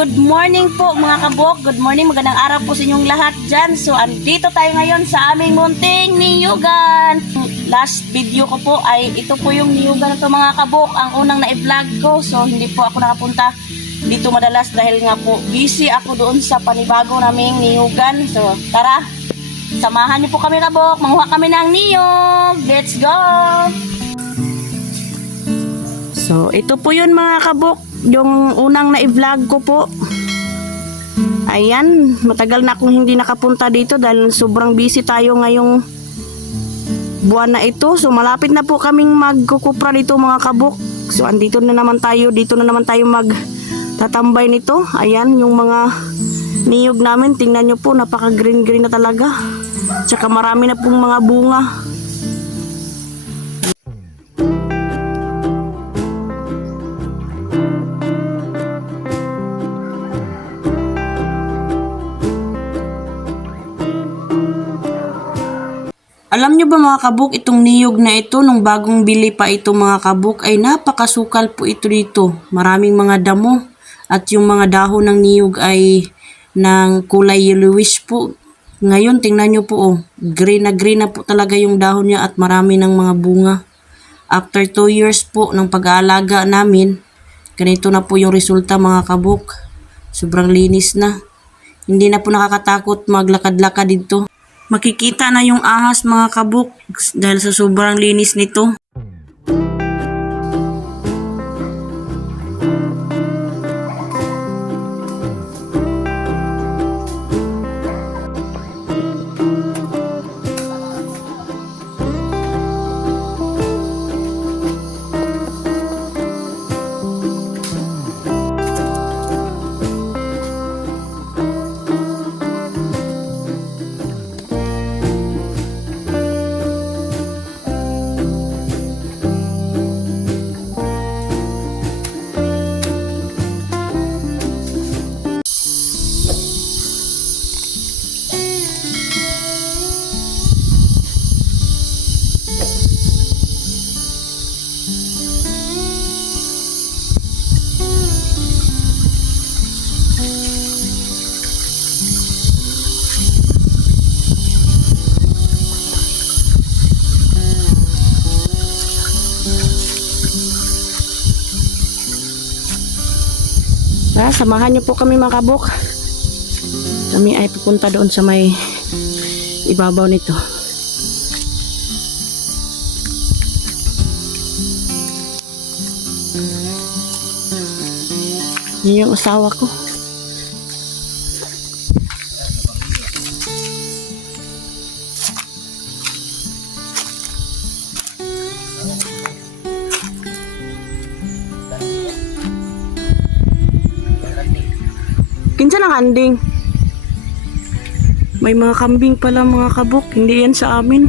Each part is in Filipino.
good morning po mga kabok. Good morning, magandang araw po sa inyong lahat dyan. So, andito tayo ngayon sa aming munting niyugan. Last video ko po ay ito po yung niyugan na to mga kabok. Ang unang na-vlog ko. So, hindi po ako nakapunta dito madalas dahil nga po busy ako doon sa panibago naming niyugan. So, tara, samahan niyo po kami kabok. Manguha kami ng niyog. Let's go! So, ito po yun mga kabok. Yung unang na-vlog ko po. Ayan, matagal na akong hindi nakapunta dito dahil sobrang busy tayo ngayong buwan na ito. So, malapit na po kaming magkukupra dito mga kabok. So, andito na naman tayo. Dito na naman tayo magtatambay nito. Ayan, yung mga niyog namin. Tingnan nyo po, napaka-green-green na talaga. Tsaka marami na pong mga bunga. Alam nyo ba mga kabuk, itong niyog na ito, nung bagong bili pa ito mga kabuk, ay napakasukal po ito dito. Maraming mga damo at yung mga dahon ng niyog ay ng kulay yellowish po. Ngayon, tingnan nyo po, oh, green na green na po talaga yung dahon niya at marami ng mga bunga. After 2 years po ng pag-aalaga namin, ganito na po yung resulta mga kabuk. Sobrang linis na. Hindi na po nakakatakot maglakad-lakad dito. Makikita na yung ahas mga kabuk dahil sa sobrang linis nito. Samahan niyo po kami mga kabuk. Kami ay pupunta doon sa may ibabaw nito. Yun yung asawa ko. Kinsa ng anding? May mga kambing pala mga kabuk. Hindi yan sa amin.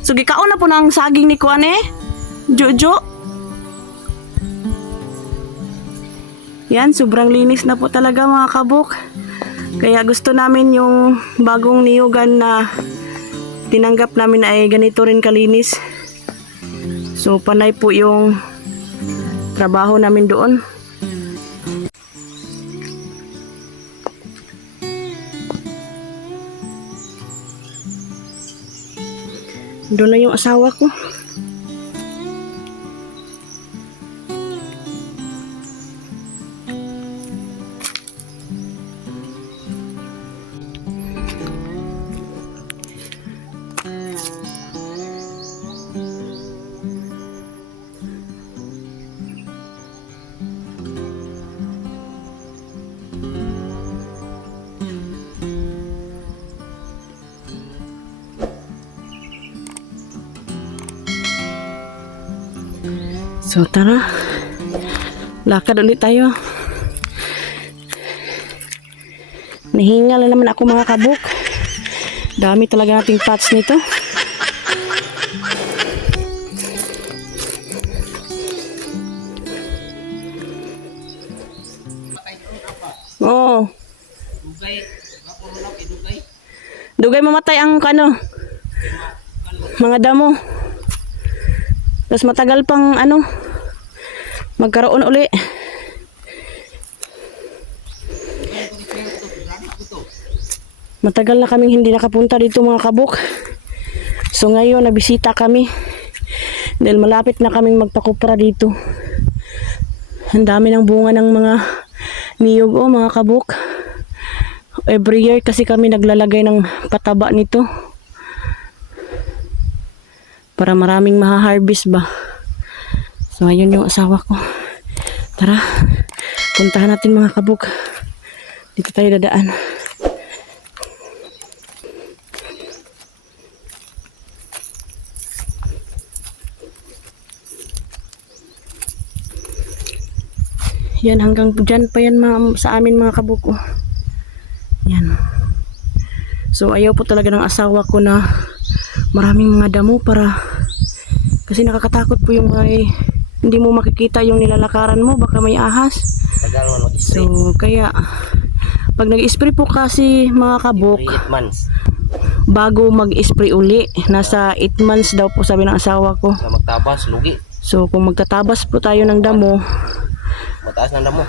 So, gikaon na po ng saging ni Kuan eh. Jojo. Yan, sobrang linis na po talaga mga kabuk. Kaya gusto namin yung bagong niyugan na tinanggap namin ay ganito rin kalinis. So, panay po yung trabaho namin doon. Doon na yung asawa ko. So tara, lakad ulit tayo. Nahingal na naman ako mga kabuk. Dami talaga nating pots nito. Oo. Dugay mamatay ang ano, mga damo. Tapos matagal pang ano, magkaroon uli. Matagal na kaming hindi nakapunta dito mga kabuk. So ngayon nabisita kami. Dahil malapit na kaming magpakupra dito. Ang dami ng bunga ng mga niyog o mga kabuk. Every year kasi kami naglalagay ng pataba nito. Para maraming maha-harvest ba. So ayun yung asawa ko. Tara, puntahan natin mga kabuk. Dito tayo dadaan. Yan, hanggang dyan pa yan mga, sa amin mga kabuko. Yan. So, ayaw po talaga ng asawa ko na maraming mga damo para kasi nakakatakot po yung may hindi mo makikita yung nilalakaran mo, baka may ahas. So, kaya pag nag-spray po kasi mga kabuk, Every 8 months bago mag-spray uli, nasa 8 months daw po sabi ng asawa ko. na magtabas, lugi. So, kung magtatabas po tayo ng damo, Mataas ng damo.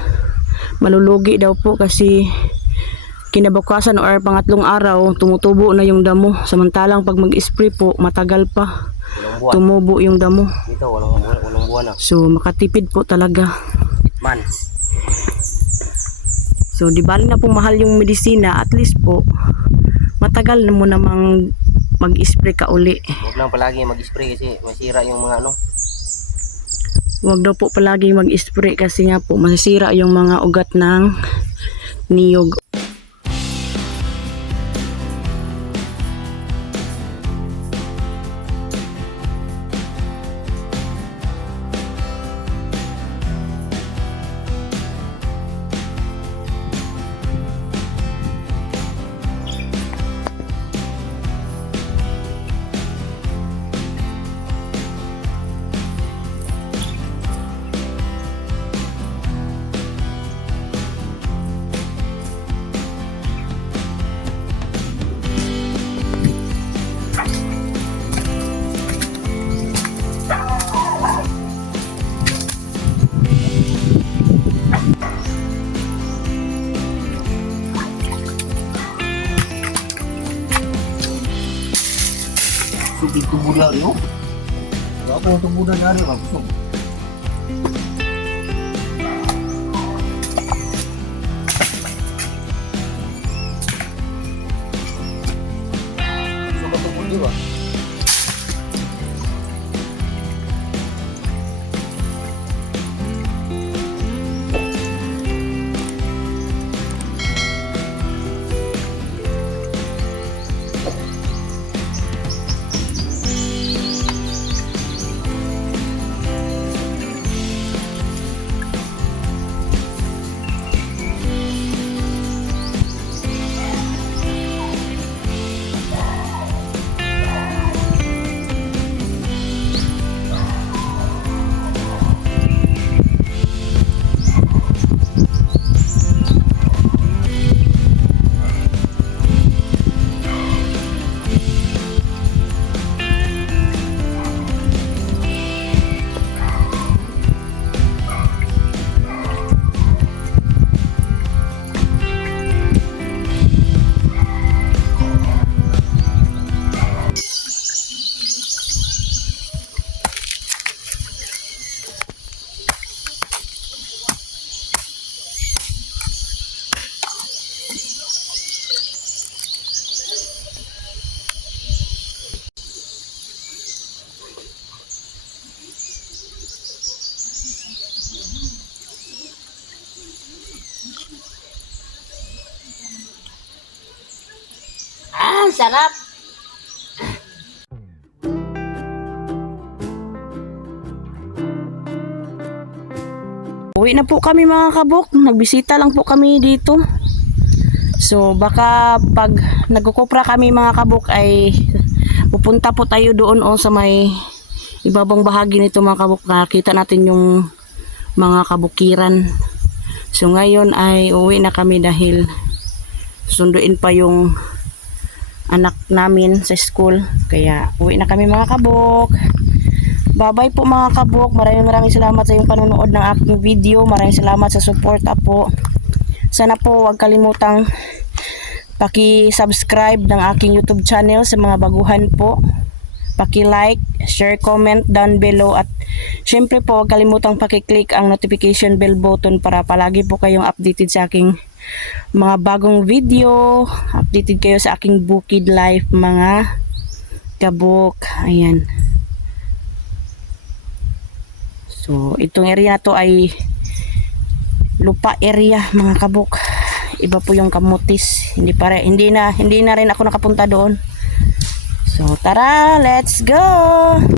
malulugi daw po kasi kinabukasan or pangatlong araw tumutubo na yung damo samantalang pag mag-spray po matagal pa. Tumubo yung damo Dito, walang, walang, walang buwan na. so makatipid po talaga 8 months. so di bali na po mahal yung medisina at least po matagal na mo namang mag-spray ka uli Huwag lang palagi mag-spray kasi masira yung mga ano. Huwag daw po palagi mag-spray kasi nga po masisira yung mga ugat ng niyog. Sugi tubo na rin, oh. Ako yung tubo na rin, sarap. Uwi na po kami mga kabuk. Nagbisita lang po kami dito. So baka pag nagkukupra kami mga kabuk ay pupunta po tayo doon o sa may ibabang bahagi nito mga kabuk. Nakita natin yung mga kabukiran. So ngayon ay uwi na kami dahil sunduin pa yung anak namin sa school. Kaya uwi na kami mga kabuk. Bye-bye po mga kabuk. Maraming maraming salamat sa iyong panonood ng aking video. Maraming salamat sa suporta po. Sana po huwag kalimutang paki-subscribe ng aking YouTube channel sa mga baguhan po. Paki-like, share, comment down below at syempre po huwag kalimutang paki-click ang notification bell button para palagi po kayong updated sa aking mga bagong video. Updated kayo sa aking Bukid Life mga kabuk. Ayan. So, itong area to ay lupa area mga kabuk. Iba po yung kamutis. Hindi pare, hindi na hindi na rin ako nakapunta doon. So, tara, let's go.